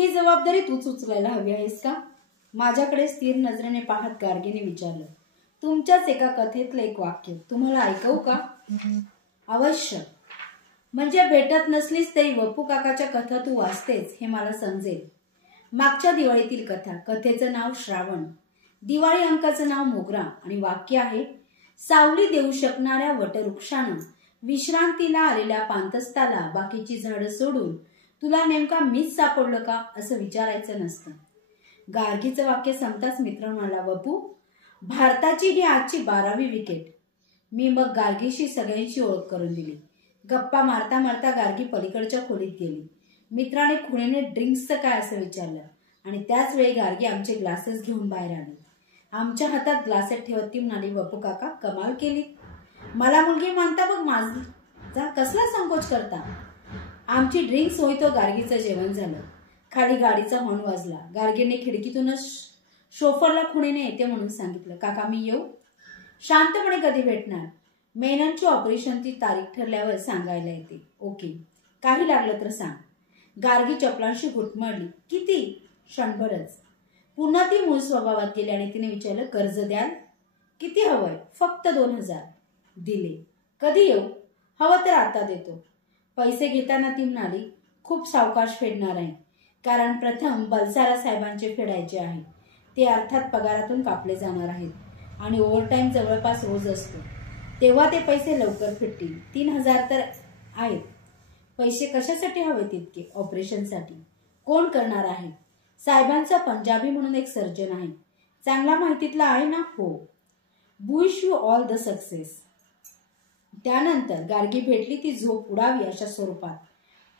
ही जबाबदारी तूच उचलायला हवी आहेस का? माझ्याकडे स्थिर नजरेने पाहत गार्गीने विचारलं. तुमच्याच एका कथेतलं एक वाक्य तुम्हाला ऐकवू का? अवश्य. म्हणजे भेटत नसलीस तरी वपू काकाच्या कथा तू वाचतेस हे मला समजेल. मागच्या दिवाळीतील कथा. कथेचं नाव श्रावण, दिवाळी अंकाचं नाव मोगरा आणि वाक्य आहे, सावली देऊ शकणाऱ्या वटवृक्षानं विश्रांतीला आलेल्या पांतस्ताला बाकीची झाडं सोडून तुला नेमका मीच सापडलं का असं विचारायचं नसतं. गार्गीचं वाक्य संपताच मित्र म्हणाला, वपू, भारताची ही आजची 12वी विकेट. मी मग गार्गीशी सगळ्यांची ओळख करून दिली. गप्पा मारता मारता गार्गी पलीकडच्या खोलीत गेली. मित्राने खुणेने ड्रिंक्सचं काय असं विचारलं आणि त्याच वेळी गार्गी आमचे ग्लासेस घेऊन बाहेर आली. आमच्या हातात ग्लासेस ठेवत ती म्हणाली, वपू काका, कमाल केली. मला मुलगी मानता बघ, माझा कसला संकोच करता. आमची ड्रिंक्स होई तो गार्गीचं जेवण झालं. खाली गाडीचा हॉर्न वाजला. गार्गीने खिडकीतूनच शोफरला खुणेने येते म्हणून सांगितलं. काका मी येऊ? शांतपणे कधी भेटणार? मेननची ऑपरेशनची तारीख ठरल्यावर सांगायला येते. ओके, काही लागलं तर सांग. गार्गी चपलांशी घुटमळली. किती? क्षणभरच. पुन्हा ती मूळ स्वभावात गेली आणि तिने विचारलं, कर्ज द्याल? किती हवंय? फक्त 2000. दिले. कधी येऊ? हवं तर आता देतो. पैसे घेताना ती म्हणाली, खूप सावकाश फेडणार आहे, कारण प्रथम बलसारा साहेबांचे फेडायचे आहे. ते अर्थात पगारातून कापले जाणार आहेत आणि ओव्हरटाईम जवळपास रोज असतो. तेव्हा ते पैसे लवकर फिटतील. 3000 तर आहेत. पैसे कशासाठी हवे तितके? ऑपरेशनसाठी. कोण करणार आहे? साहेबांचा पंजाबी म्हणून एक सर्जन आहे. चांगला माहितीतला आहे ना? हो. Wish you all the success. त्यानंतर गार्गी भेटली ती झोप उडावी अशा स्वरूपात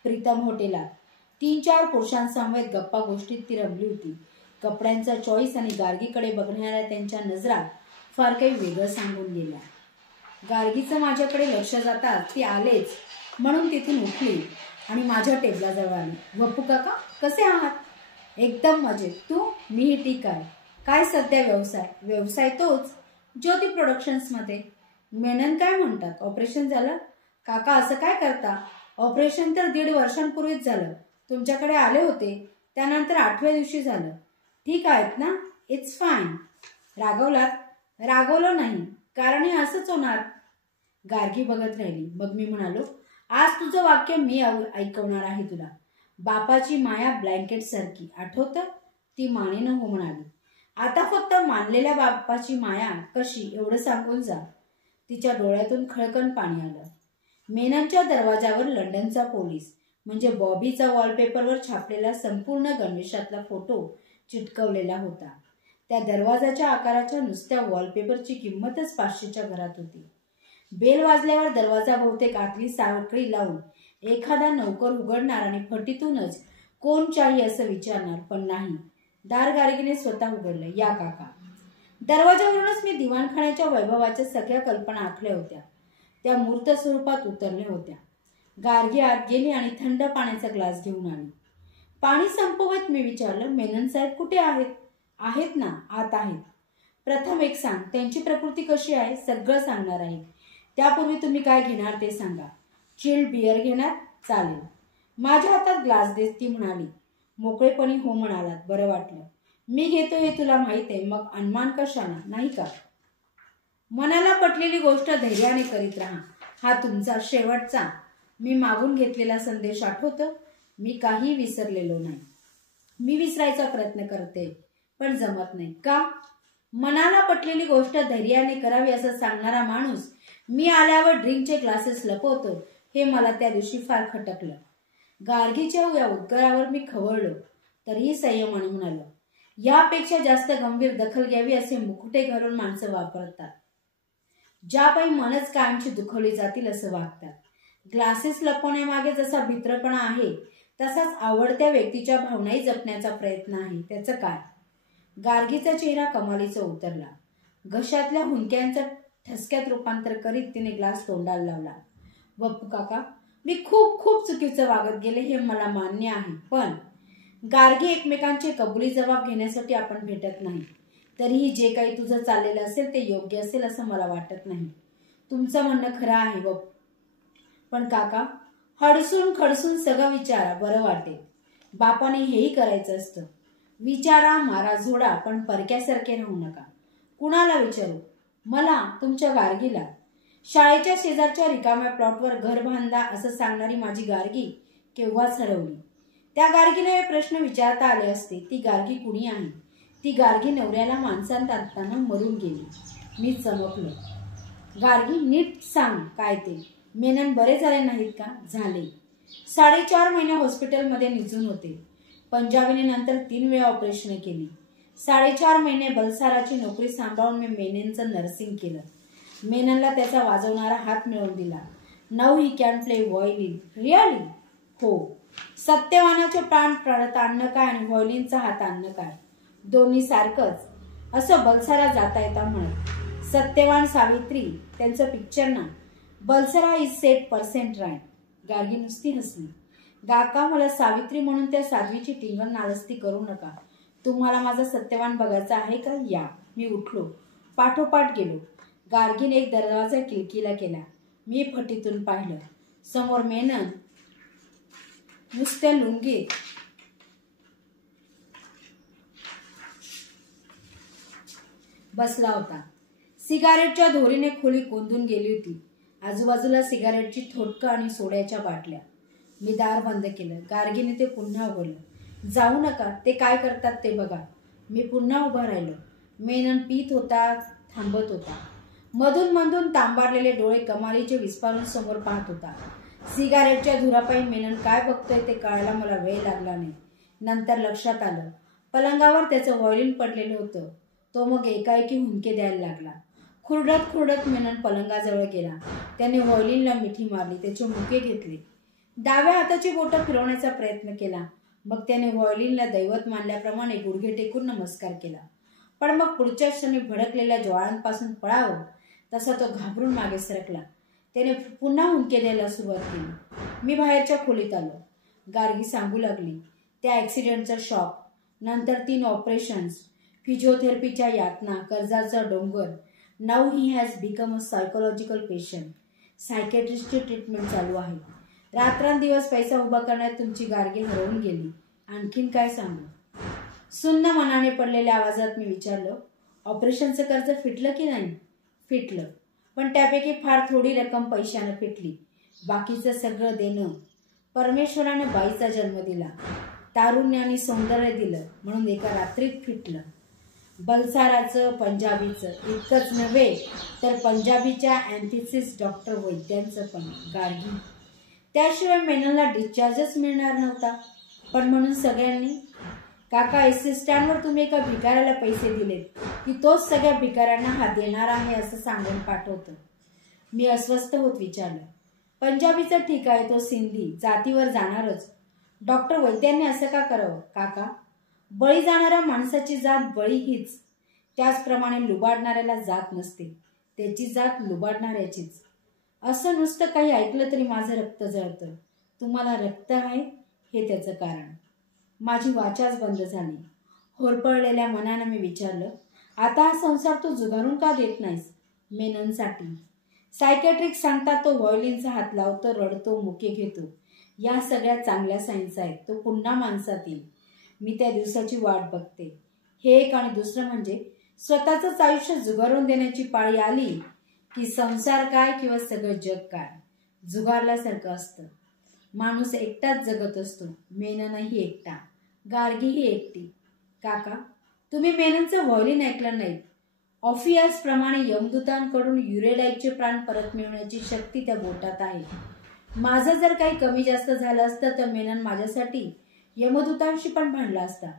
प्रीतम हॉटेलात. 3-4 पुरुषांसमवेत गप्पा गोष्टीत ती रमली होती. कपड्यांचा चॉईस आणि गार्गीकडे बघणाऱ्या त्यांच्या नजरा फार काही वेगळं सांगून गेल्या. गार्गीचं माझ्याकडे लक्ष जाताच ती आलेच म्हणून तिथून उठली आणि माझ्या टेबलाजवळ आली. वपू काका, कसे आहात? एकदम मजेत. तू? मीही ठीक आहे. काय सध्या व्यवसाय? व्यवसाय तोच, ज्योती प्रोडक्शन्समध्ये. मेनन काय म्हणतात? ऑपरेशन झालं? काका असं काय करता? ऑपरेशन तर 1.5 वर्षांपूर्वीच झालं. तुमच्याकडे आले होते, त्यानंतर 8व्या दिवशी झालं. ठीक आहेत ना? It's fine. रागवलात? रागवलं नाही, कारण हे असंच होणार. गार्गी बघत राहिली. मग मी म्हणालो, आज तुझं वाक्य मी ऐकवणार आहे तुला. बापाची माया ब्लँकेट सारखी, आठवतं? ती मानेनं हो म्हणाली. आता फक्त मानलेल्या बापाची माया कशी एवढं सांगून जा. तिच्या डोळ्यातून खळकन पाणी आलं. मेननच्या दरवाजावर लंडनचा पोलीस म्हणजे बॉबीचा वॉलपेपरवर छापलेला संपूर्ण गणवेशातला फोटो चिटकवलेला होता. त्या दरवाजाच्या आकाराच्या नुसत्या वॉलपेपरची किंमतच 500च्या घरात होती. बेल वाजल्यावर दरवाजा बहुतेक आतली साखळी लावून एखादा नौकर उघडणार आणि फटीतूनच कोण चाही असं विचारणार, पण नाही. दार गार्गीने स्वतः उघडलं. या काका. दरवाजावरूनच मी दिवाणखान्याच्या वैभवाच्या सगळ्या कल्पना आखल्या होत्या. त्या मूर्त स्वरूपात उतरल्या होत्या. गार्गी आत गेली आणि थंड पाण्याचा ग्लास घेऊन आली. पाणी संपवत मी विचारलं, मेनन साहेब कुठे आहेत? आहेत ना, आत आहेत. प्रथम एक सांग, त्यांची प्रकृती कशी आहे? सगळं सांगणार आहे. त्यापूर्वी तुम्ही काय घेणार ते सांगा. चिल्ड बियर घेणार? चालेल. माझ्या हातात ग्लास देत ती म्हणाली. मोकळेपणी हो म्हणालात, बरं वाटलं. मी घेतो हे तुला माहित आहे, मग अनुमान कशाला, नाही का? मनाला पटलेली गोष्ट धैर्याने करीत राहा. हा तुमचा शेवटचा मी मागून घेतलेला संदेश आठवतो? मी काही विसरलेलो नाही. मी विसरायचा प्रयत्न करते, पण जमत नाही. का? मनाला पटलेली गोष्ट धैर्याने करावी असं सांगणारा माणूस मी आल्यावर ड्रिंकचे ग्लासेस लपवतो हे मला त्या दिवशी फार खटकलं. गार्गीच्या या उद्गारावर मी खवळलो, तरीही संयमाने म्हणालो, यापेक्षा जास्त गंभीर दखल घ्यावी असे मुकुटे घालून माणसं वापरतात. ज्यापायी मनच कायमची दुखवली जातील असं वागतात. ग्लासेस लपवण्यामागे जसा भित्रपणा आहे तसाच आवडत्या व्यक्तीच्या भावनाही जपण्याचा प्रयत्न आहे. त्याचं काय? गार्गीचा चेहरा कमालीचा उतरला. घशातल्या हुंक्यांचं ठसक्यात रूपांतर करीत तिने ग्लास तोंडाला लावला. वपू काका, मी खूप खूप चुकीचं वागत गेले हे मला मान्य आहे, पण गार्गी, एकमेकांचे कबुली जबाब घेण्यासाठी आपण भेटत नाही. तरीही जे काही तुझं चाललेलं असेल ते योग्य असेल असं मला वाटत नाही. तुमचं म्हणणं खरं आहे वपू. पण काका, हडसून खडसून सगळं विचारा, बरं वाटेल. बापाने हेही करायचं असतं. विचारा, मारा झोडा, पण परक्यासारखे राहू नका. कुणाला विचारू? मला, तुमच्या गार्गीला. शाळेच्या शेजारच्या रिकाम्या प्लॉटवर घर बांधा असं सांगणारी माझी गार्गी केव्हाच हरवली. त्या गार्गीला हे प्रश्न विचारता आले असते. ती गार्गी कुणी आहे? ती गार्गी नवऱ्याला माणसांत आणताना मरून गेली. मी चमकलो. गार्गी, नीट सांग काय ते. मेनन बरे झाले नाहीत का? झाले. 4.5 महिने हॉस्पिटलमध्ये निजून होते. पंजाबीने नंतर 3 वेळा ऑपरेशन केली. 4.5 महिने बलसाराची नोकरी सांभाळून मी मेननचं नर्सिंग केलं. मेननला त्याचा वाजवणारा हात मिळवून दिला. Now he can play violin. Really? हो. सत्यवानाचे प्राण प्रळत आणणं काय आणि व्हायोलिनचा हात आणणं काय? दोन्ही सारखंच असं बलसारा जाता येता म्हणत. सत्यवान सावित्री त्यांचं पिक्चर ना. Balsara is set percent right. Gargi नुसती हसली. काका, मला सावित्री म्हणून त्या साध्वीची टिंगल नालस्ती करू नका. तुम्हाला माझा सत्यवान बघायचा आहे का? या. मी उठलो, पाठोपाठ गेलो. गार्गीने एक दरवाजा खिडकीला केला. मी फटीतून पाहिलं. समोर मेनन नुसत्या लुंगीत बसला होता. सिगारेटच्या धोरीने खोली कोंदून गेली होती. आजूबाजूला सिगारेटची थोटकं आणि सोड्याच्या बाटल्या. मी दार बंद केलं. गार्गीने ते पुन्हा उघडलं. जाऊ नका, ते काय करतात ते बघा. मी पुन्हा उभा राहिलो. मेनन पीत होता, थांबत होता. मधून मधून तांबारलेले डोळे कमालीचे विस्फारून समोर पाहत होता. सिगारेटच्या धुरापायी मेनन काय बघतोय ते कळायला मला वेळ लागला नाही. नंतर लक्षात आलं. पलंगावर त्याचं व्हायोलिन पडलेलं होतं. तो मग एकाएकी हुंदके द्यायला लागला. खुरडत खुरडत मेनन पलंगाजवळ गेला. त्याने व्हायोलिनला मिठी मारली. त्याचे मुके घेतले. डाव्या हाताची बोटं फिरवण्याचा प्रयत्न केला. मग त्याने व्हायोलिनला दैवत मानल्याप्रमाणे गुडघे टेकून नमस्कार केला. पण मग पुढच्या क्षणी भडकलेल्या ज्वाळांपासून पळावं तसा तो घाबरून मागे सरकला. त्याने पुन्हा हुंदके द्यायला सुरुवात केली. मी बाहेरच्या खोलीत आलो. गार्गी सांगू लागली. त्या ॲक्सिडेंटचा शॉक, नंतर 3 ऑपरेशन्स, फिजिओथेरपीच्या यातना, कर्जाचा डोंगर. Now he has become a psychological patient. सायकॅट्रिस्टची ट्रीटमेंट चालू आहे. रात्रंदिवस पैसा उभा करण्यात तुमची गार्गी हरवून गेली. आणखीन काय सांगू? सुन्न मनाने पडलेल्या आवाजात मी विचारलं, ऑपरेशनचं कर्ज फिटलं की नाही? फिटलं, पण त्यापैकी फार थोडी रक्कम पैशानं फिटली. बाकीचं सगळं देणं. परमेश्वरानं बाईचा जन्म दिला, तारुण्य आणि सौंदर्य दिलं म्हणून एका रात्रीत फिटलं. बलसाराचं, पंजाबीचं इतकंच नव्हे तर पंजाबीच्या अँथिसिस डॉक्टर वैद्यांचं पण. गार्गी, त्याशिवाय मेननला डिस्चार्जच मिळणार नव्हता. पण म्हणून सगळ्यांनी, काका, एसटी स्टँडवर तुम्ही एका भिकाऱ्याला पैसे दिलेत की तोच सगळ्या भिकाऱ्यांना हा देणार आहे असं सांगून पाठवतं. मी अस्वस्थ होत विचारलं. पंजाबीचं ठीक आहे, तो सिंधी, जातीवर जाणारच. डॉक्टर वैद्यांनी असं का करावं? काका, बळी जाणाऱ्या माणसाची जात बळी हीच. त्याचप्रमाणे लुबाडणाऱ्याला जात नसते, त्याची जात लुबाडणाऱ्याचीच. असं नुसतं काही ऐकलं तरी माझं रक्त जळतं. तुम्हाला रक्त आहे हे त्याचं कारण. माझी वाचाच बंद झाली. होरपळलेल्या मनानं मी विचारलं, आता हा संसार तू जुगारून का देत नाहीस? मेननसाठी. सायकॅट्रिक सांगतात तो व्हायोलिनचा हात लावतो, रडतो, मुके घेतो. या सगळ्या चांगल्या सायन्स आहेत. तो पुन्हा माणसात येईल. मी त्या दिवसाची वाट बघते. हे एक. आणि दुसरं म्हणजे स्वतःचंच आयुष्य जुगारून देण्याची पाळी आली की संसार काय किंवा सगळं जग काय जुगारल्यासारखं असतं. माणूस एकटाच जगत असतो. मेननही एकटा, गार्गीही एकटी. काका, तुम्ही मेननचं व्हायोलिन ऐकलं नाहीत. ऑफियस प्रमाणे यमदूतांकडून युरेडाईटचे प्राण परत मिळवण्याची शक्ती त्या बोटात आहे. माझं जर काही कमी जास्त झालं असतं तर मेनन माझ्यासाठी यमदूतांशी पण भांडला असता.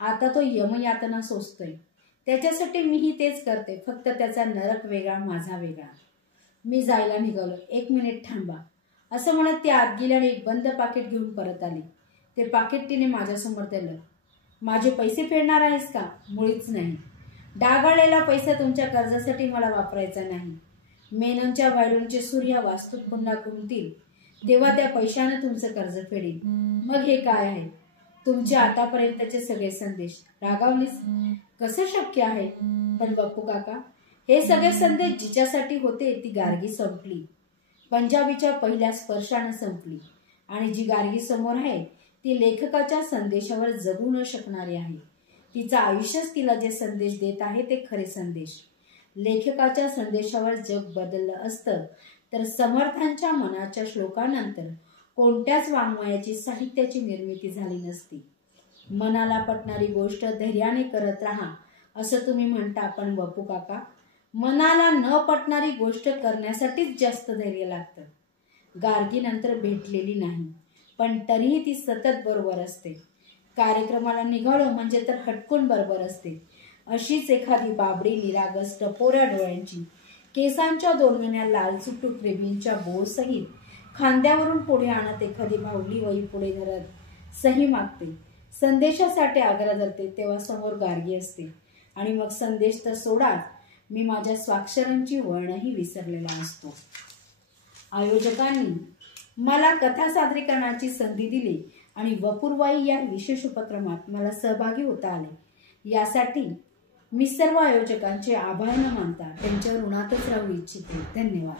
आता तो यमयातना सोसतोय. त्याच्यासाठी मीही तेच करते, फक्त त्याचा नरक वेगळा, माझा वेगळा. मी जायला निघालो. 1 मिनिट थांबा असं म्हणत ती आत गेली आणि एक बंद पाकिट घेऊन परत आली. ते पाकिट तिने माझ्यासमोर दिलं. माझे पैसे फेडणार आहेस का? मुळीच नाही. डागाळलेला पैसा तुमच्या कर्जासाठी मला वापरायचा नाही. मेननच्या व्हायोलिनचे सूर या वास्तूत पुन्हा घुमतील तेव्हा त्या पैशानं तुमचं कर्ज फेडील. मग हे काय आहे? तुमचे आतापर्यंतचे सगळे संदेश. रागावलीस? कसं शक्य आहे? पण बापू काका, हे सगळे संदेश जिच्यासाठी होते ती गार्गी संपली. पंजाबीच्या पहिल्या स्पर्शानं संपली. आणि जी गार्गी समोर आहे ती लेखकाच्या संदेशावर जगू न शकणारी आहे. तिचं आयुष्यच तिला जे संदेश देत आहे ते खरे संदेश. लेखकाच्या संदेशावर जग बदललं असतं तर समर्थांच्या मनाच्या श्लोकानंतर कोणत्याच वाङ्मयाची साहित्याची निर्मिती झाली नसती. मनाला पटणारी गोष्ट धैर्याने करत राहा असं तुम्ही म्हणता, पण वपू काका, मनाला न पटणारी गोष्ट करण्यासाठीच जास्त धैर्य लागतं. गार्गी नंतर भेटलेली नाही, पण तरीही ती सतत बरोबर असते. कार्यक्रमाला निघालो म्हणजे तर हटकून बरोबर असते. अशीच एखादी बाबडी निरागस टपोऱ्या डोळ्यांची, केसांच्या 2 वेण्या लालचुटूक रेबींच्या बोळसहित खांद्यावरून पुढे आणत एखादी भावली वही पुढे धरत सही मागते, संदेशासाठी आग्रह धरते, तेव्हा समोर गार्गी असते. आणि मग संदेश तर सोडाच, मी माझ्या स्वाक्षरांची वळणही विसरलेला असतो. आयोजकांनी मला कथा सादरीकरणाची संधी दिली आणि वपुर्वाई या विशेष उपक्रमात मला सहभागी होता आले. यासाठी मी सर्व आयोजकांचे आभार न मानता त्यांच्या ऋणातच राहू इच्छिते. धन्यवाद.